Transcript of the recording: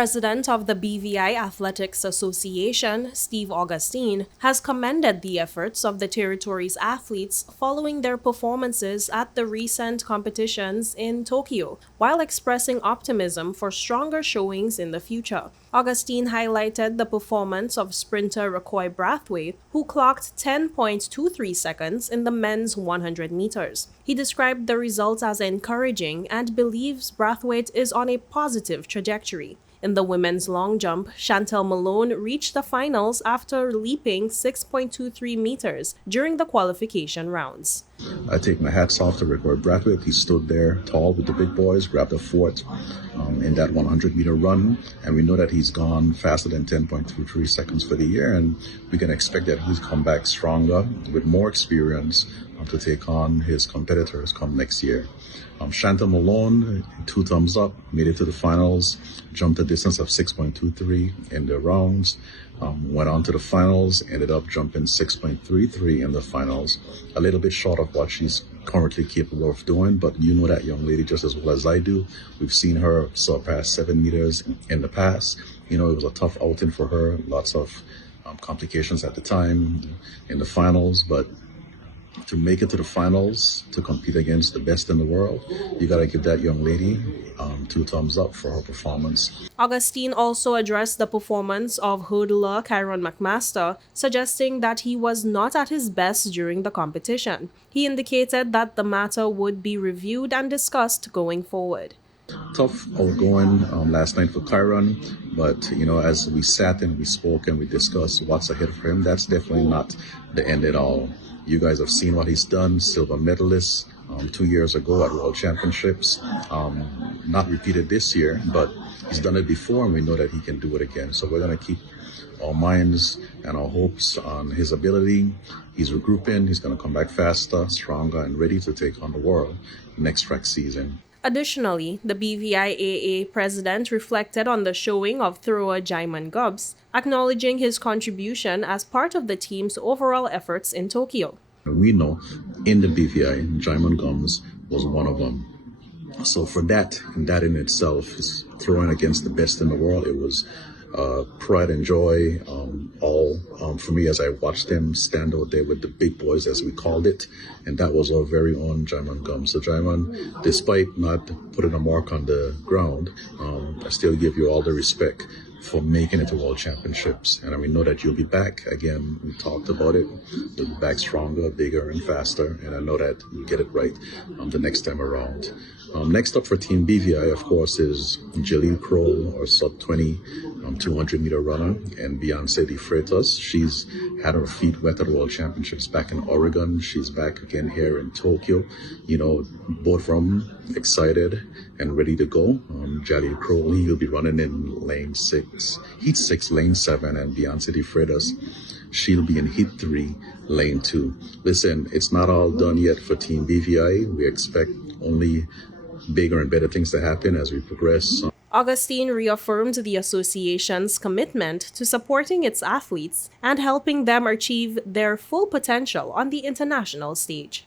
President of the BVI Athletics Association, Steve Augustine, has commended the efforts of the territory's athletes following their performances at the recent competitions in Tokyo, while expressing optimism for stronger showings in the future. Augustine highlighted the performance of sprinter Rokoy Brathwaite, who clocked 10.23 seconds in the men's 100 meters. He described the results as encouraging and believes Brathwaite is on a positive trajectory. In the women's long jump, Chantel Malone reached the finals after leaping 6.23 meters during the qualification rounds. I take my hats off to Rokoy Brathwaite. He stood there tall with the big boys, grabbed a fourth in that 100-meter run, and we know that he's gone faster than 10.23 seconds for the year, and we can expect that he's come back stronger with more experience to take on his competitors come next year. Chantel Malone, 2 thumbs up, made it to the finals, jumped a distance of 6.23 in the rounds, went on to the finals, ended up jumping 6.33 in the finals, a little bit short of what she's currently capable of doing, but you know that young lady just as well as I do. We've seen her surpass 7 meters in the past. You know, it was a tough outing for her, lots of complications at the time in the finals, but to make it to the finals, to compete against the best in the world, you got to give that young lady 2 thumbs up for her performance. Augustine also addressed the performance of hurdler Kyron McMaster, suggesting that he was not at his best during the competition. He indicated that the matter would be reviewed and discussed going forward. Tough outgoing last night for Kyron, but you know, as we sat and we spoke and we discussed what's ahead for him, that's definitely not the end at all. You guys have seen what he's done, silver medalist 2 years ago at World Championships. Not repeated this year, but he's done it before and we know that he can do it again. So we're going to keep our minds and our hopes on his ability. He's regrouping, he's going to come back faster, stronger, and ready to take on the world next track season. Additionally, the BVIAA President reflected on the showing of thrower Jaiman Gubbs, acknowledging his contribution as part of the team's overall efforts in Tokyo. We know in the BVI, Jaiman Gubbs was one of them. So for that, and that in itself is throwing against the best in the world. It was pride and joy, all for me as I watched them stand out there with the big boys, as we called it, and that was our very own Jaiman Gubbs. So Jaiman, despite not putting a mark on the ground, I still give you all the respect for making it to World Championships, and we know that you'll be back again. We talked about it. You'll be back stronger, bigger, and faster, and I know that you'll get it right the next time around. Next up for Team BVI, of course, is Jaleel Kroll, our sub-20 200-meter runner, and Beyonce De Freitas. She's had her feet wet at the World Championships back in Oregon. She's back again here in Tokyo. You know, both from excited and ready to go. Jaleel Kroll, he'll be running in lane 6, heat 6, lane 7, and Beyonce De Freitas, she'll be in heat 3, lane 2. Listen, it's not all done yet for Team BVI. We expect only bigger and better things to happen as we progress. Augustine reaffirmed the association's commitment to supporting its athletes and helping them achieve their full potential on the international stage.